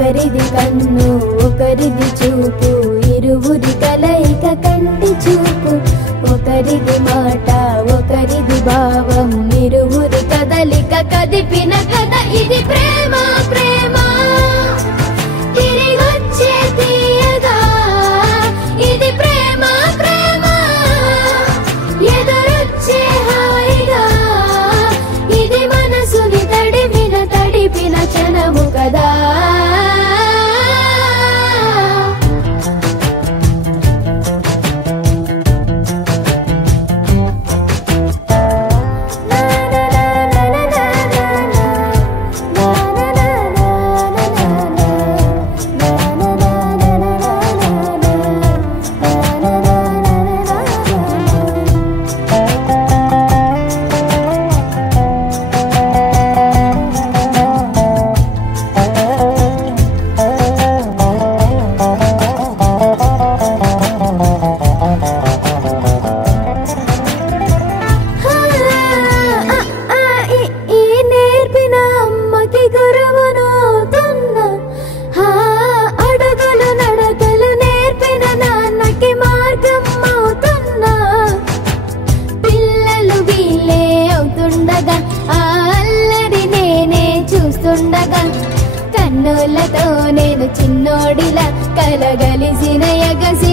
ఒకరిది కన్ను ఒకరిది చూపు ఇరువురి కలయిక కంటి చూపు ఒకరిది మాట ఒకరిది భావం ఇరువురి కదలిక కదిపిన కథ ఇది ప్రేమ ప్రేమ తిరిగొచ్చే తీయగా ఇది ప్రేమ ప్రేమ ఎదురొచ్చే హాయిగా ఇది మనసుని తడిపిన క్షణము కదా కన్నులతో నేను చిన్నోడిలా కలగలిసిన ఎగసి